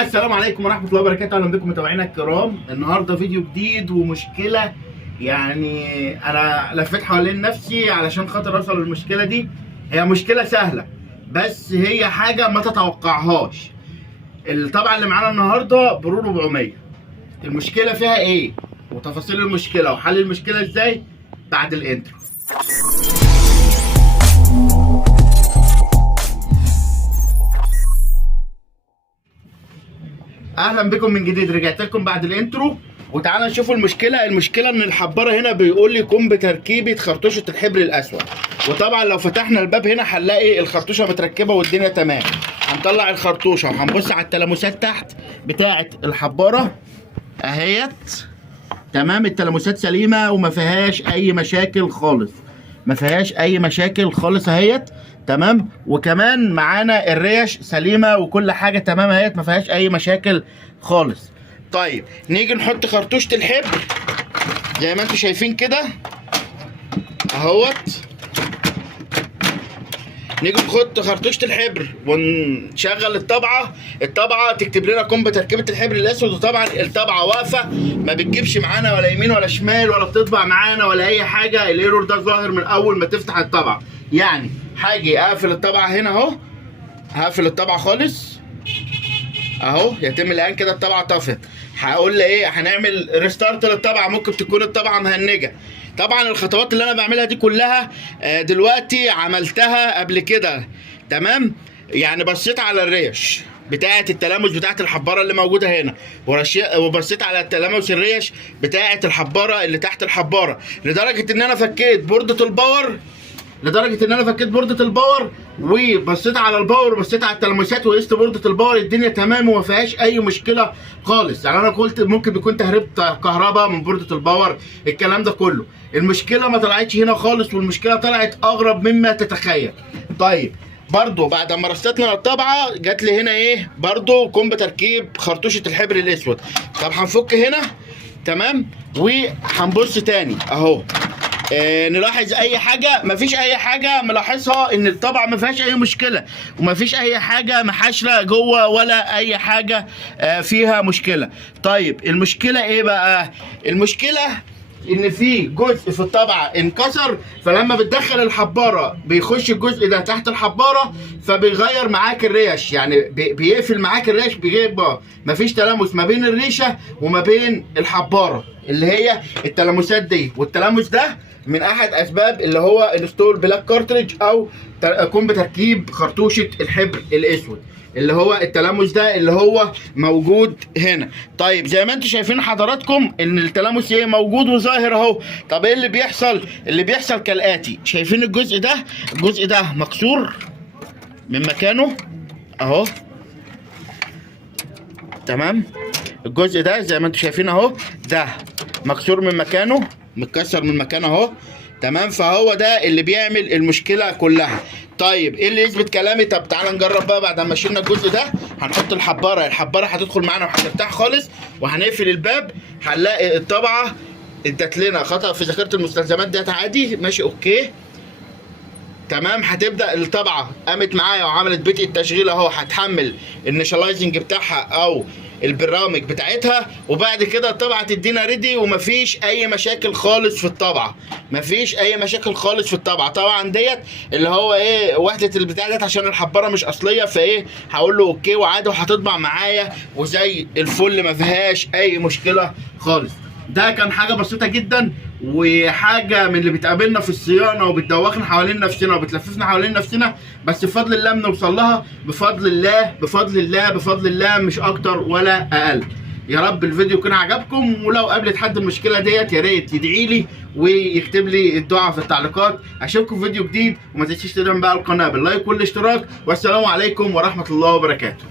السلام عليكم ورحمة الله وبركاته. أهلا بكم متابعينا الكرام. النهاردة فيديو جديد ومشكلة، يعني أنا لفيت حوالين نفسي علشان خاطر أوصل للمشكلة دي. هي مشكلة سهلة بس هي حاجة ما تتوقعهاش. الطبعة اللي معانا النهاردة برو 400. المشكلة فيها إيه؟ وتفاصيل المشكلة وحل المشكلة إزاي بعد الانترو. اهلا بكم من جديد، رجعت لكم بعد الانترو وتعالى نشوف المشكله. ان الحباره هنا بيقول لي قم بتركيبه خرطوشه الحبر الاسود، وطبعا لو فتحنا الباب هنا هنلاقي الخرطوشه متركبه والدنيا تمام. هنطلع الخرطوشه وهنبص على التلامسات تحت بتاعه الحباره اهيت تمام. التلامسات سليمه وما فيهاش اي مشاكل خالص، اهيت تمام. وكمان معانا الريش سليمه وكل حاجه تمام اهيت، ما فيهاش اي مشاكل خالص. طيب نيجي نحط خرطوشه الحبر زي ما انتم شايفين كده اهوت. نيجي نحط خرطوشه الحبر ونشغل الطبعه تكتب لنا قم بتركيبه الحبر الاسود. وطبعا الطبعه واقفه ما بتجيبش معانا ولا يمين ولا شمال ولا بتطبع معانا ولا اي حاجه. الايرور ده ظاهر من اول ما تفتح الطبعه. يعني هاجي اقفل الطبعه هنا اهو، هقفل الطبعه خالص اهو. يتم الان كده الطبعه طفت. هقول لي ايه؟ هنعمل ريستارت للطبعه. ممكن تكون الطبعه مهنجه. طبعا الخطوات اللي انا بعملها دي كلها دلوقتي عملتها قبل كده تمام. يعني بصيت على الريش بتاعه التلامس بتاعه الحباره اللي موجوده هنا، وبصيت على التلامس الريش بتاعه الحباره اللي تحت الحباره، لدرجه ان انا فكيت بورده الباور وبصيت على الباور وبصيت على التلامسات وقست بورده الباور. الدنيا تمام وما فيهاش اي مشكله خالص. يعني انا قلت ممكن يكون تهريب كهرباء من بورده الباور، الكلام ده كله. المشكله ما طلعتش هنا خالص، والمشكله طلعت اغرب مما تتخيل. طيب برضو بعد ما رصتنا الطبعه جات لي هنا ايه؟ برضو قم بتركيب خرطوشه الحبر الاسود. طب هنفك هنا تمام وهنبص تاني اهو. نلاحظ اي حاجه؟ مفيش اي حاجه ملاحظها. ان الطبعه ما فيهاش اي مشكله ومفيش اي حاجه محاشره جوه ولا اي حاجه فيها مشكله. طيب المشكله ايه بقى؟ المشكله ان في جزء في الطبعه انكسر، فلما بتدخل الحباره بيخش الجزء ده تحت الحباره فبيغير معاك الريش. يعني بيقفل معاك الريش، بيبقى مفيش تلامس ما بين الريشه وما بين الحباره اللي هي التلامسات دي. والتلامس ده من احد اسباب اللي هو انستول بلاك كارتريج او قم بتركيب خرطوشه الحبر الاسود، اللي هو التلامس ده اللي هو موجود هنا. طيب زي ما انتم شايفين حضراتكم ان التلامس ايه؟ موجود وظاهر اهو. طب ايه اللي بيحصل؟ اللي بيحصل كالاتي. شايفين الجزء ده مكسور من مكانه اهو تمام. الجزء ده زي ما انتم شايفين اهو، ده مكسور من مكانه، متكسر من مكانه اهو تمام. فهو ده اللي بيعمل المشكله كلها. طيب ايه اللي يثبت كلامي؟ طب تعالى نجرب بقى. بعد ما شلنا الجزء ده هنحط الحباره هتدخل معانا وهترتاح خالص، وهنقفل الباب. هنلاقي الطبعه ادت لنا خطأ في ذاكره المستلزمات ديت عادي ماشي اوكي تمام. هتبدا الطبعه قامت معايا وعملت بدء التشغيل اهو. هتحمل النشالايزنج بتاعها او البرامج بتاعتها، وبعد كده الطبعه تدينا ريدي ومفيش اي مشاكل خالص في الطبعه. طبعا ديت اللي هو ايه؟ وحده البتاع ديت عشان الحباره مش اصليه، فايه هقول له اوكي وعادي وهتطبع معايا وزي الفل ما فيهاش اي مشكله خالص. ده كان حاجه بسيطه جدا، وحاجه من اللي بتقابلنا في الصيانه وبتدوخنا حوالين نفسنا وبتلففنا حوالين نفسنا، بس بفضل الله بنوصل لها. بفضل الله مش اكتر ولا اقل. يا رب الفيديو يكون عجبكم، ولو قابلت حد المشكله ديت يا ريت يدعي لي ويكتب لي الدعاء في التعليقات. اشوفكم في فيديو جديد، وما تنسيش تدعم بقى القناه باللايك والاشتراك. والسلام عليكم ورحمه الله وبركاته.